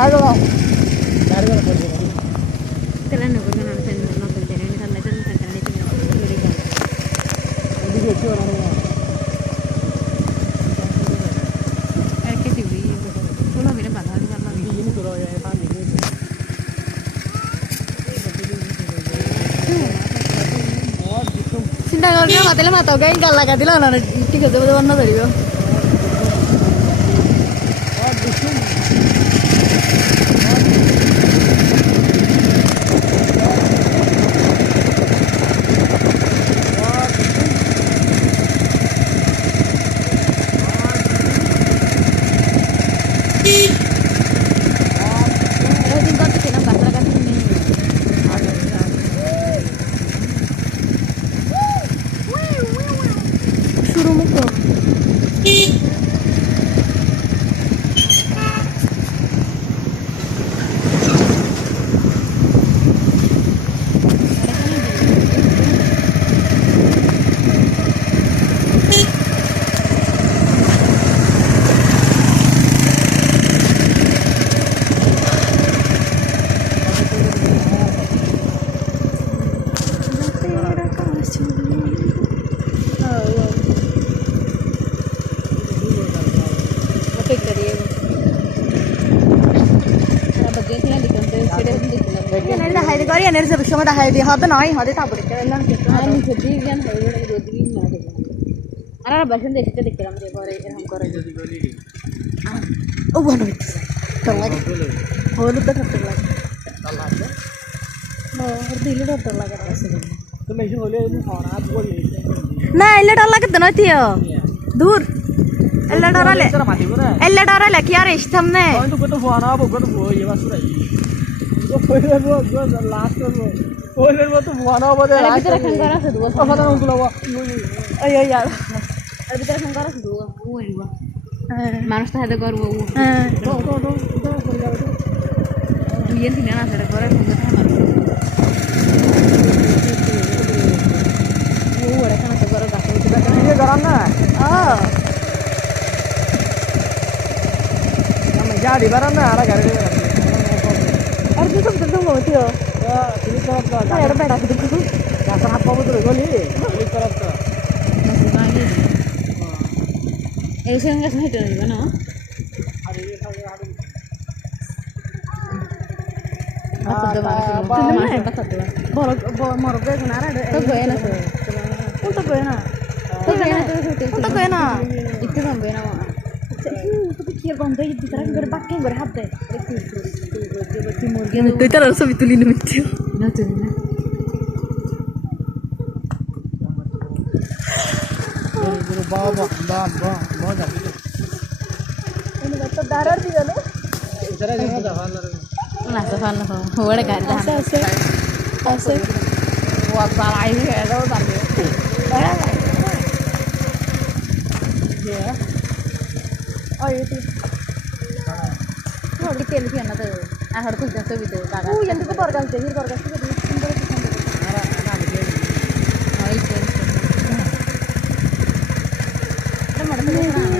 Kalian nunggu kan nonton nonton channel ini kan nonton channel itu video kan. RKTV kalau bila bakal di mana ini kalau ya pan ini. Cinta kalau mati lah mati gay kalau lagi dilah nana tiga jam itu mana dari itu. Energi bersama dah hari hada naik hada tak boleh kerana ni jadi kan hari ini jadi ni ada. Anak bahasa deh kita dikira macam orang yang kau orang jadi goli. Oh mana itu? Terlalu. Oh lu dah terlalu. Terlalu. Oh harus lu dah terlalu rasa. Tu macam goli ni orang apa goli? Nah, ini dah terlalu kita nanti ya. Dur. Ella डरा ले क्या रे हमने तो तो phone आ बगो तो वो ये बात सुराई तो पहले वो लास्ट में पहले वो तो फोन आ बजे लास्ट भीतर खंगारा से दुआ पता ना उनको लगा अय यार अरे भीतर खंगारा से दुआ वो है वो मानुष था कर वो तो ये दिन ना से करे खंगा था मानुष वो रे खाना से करे बात ये गरम ना हां jadi barang na ada garis ada itu betul mau tiyo ya ini terap tu ada ada beda betul ya terap apa betul goli ini terap tu masih lagi eh saya enggak sahih dari mana ada ini ada apa tu mana apa tu baru betul ada tu beena tu beena tu beena itu kan beena Kira bangga itu terang berbakti berhad deh. Itu terus lebih tulin itu. Nanti. Guru bawa jadi. Ini betul darar di mana? Darar di mana dahan lah. Nah, dahan lah. Huwade kan dahan. Ase. Buat salah ini ada tadi. Ya. Oh itu. Oh di telugu ya nado. Ah harus jatuh itu. Oh yang itu borgas deh, borgas itu di sumber itu sumber. Ada ada. Oh itu. Ada mana?